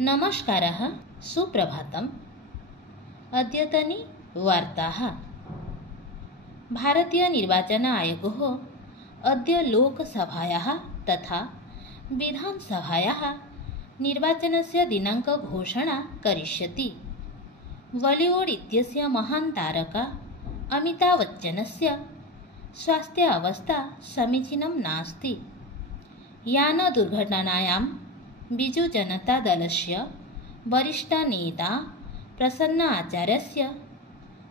नमस्कारः, सुप्रभातम्। अद्यतनी वार्ताः। भारतीयनिर्वाचन आयोगः अद्य लोकसभायाः तथा विधानसभायाः निर्वाचनस्य दिनाङ्कघोषणा करिष्यति। बॉलीवुड इत्यस्य महान् तारका अमिताभबच्चनस्य स्वास्थ्य अवस्था समीचीनं नास्ति। यानदुर्घटनायां बिजुजनतादलस्य वरिष्ठनेता प्रसन्न आचार्यस्य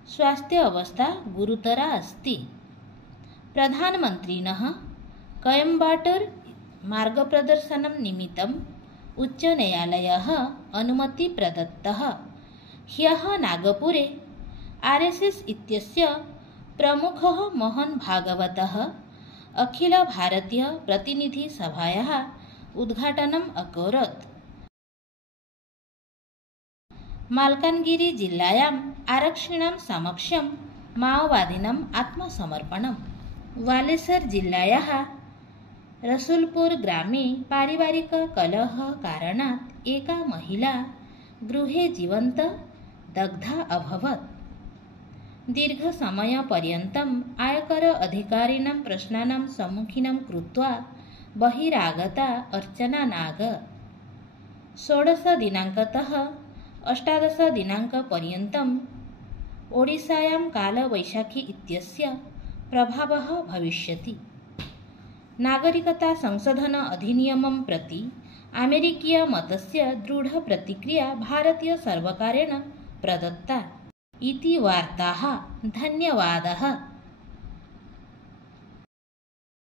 स्वास्थ्य अवस्था गुरुतरा अस्ति। प्रधानमन्त्रिणः कोयम्बटूर मार्गप्रदर्शनं निमित्तम् उच्चन्यायालयः अनुमति प्रदत्तः। ह्यः नागपुरे आरएसएस इत्यस्य प्रमुखः मोहन भागवतः अखिलभारतीयप्रतिनिधिसभायाः उद्घाटनम् अकरोत्। माल्कानगिरी जिल्लायाम् आरक्षिणां समक्षं माओवादिनाम् आत्मसमर्पणम्। बालेश्वर जिल्लायाः रसूलपुर ग्रामे पारिवारिककलहकारणात् एका महिला गृहे जीवन्त दग्धा अभवत्। दीर्घसमयपर्यन्तम् आयकर अधिकारिणां प्रश्नानां सम्मुखीनं कृत्वा बहिरागता अर्चना नाग 16 दिनाङ्कतः 18 दिनाङ्कपर्यन्तम् ओडिशायां कालवैशाखी इत्यस्य प्रभावः भविष्यति। नागरिकता संशोधन अधिनियमं प्रति अमेरिकीयमतस्य दृढप्रतिक्रिया भारतीयसर्वकारेण प्रदत्ता। इति वार्ताः। धन्यवादः।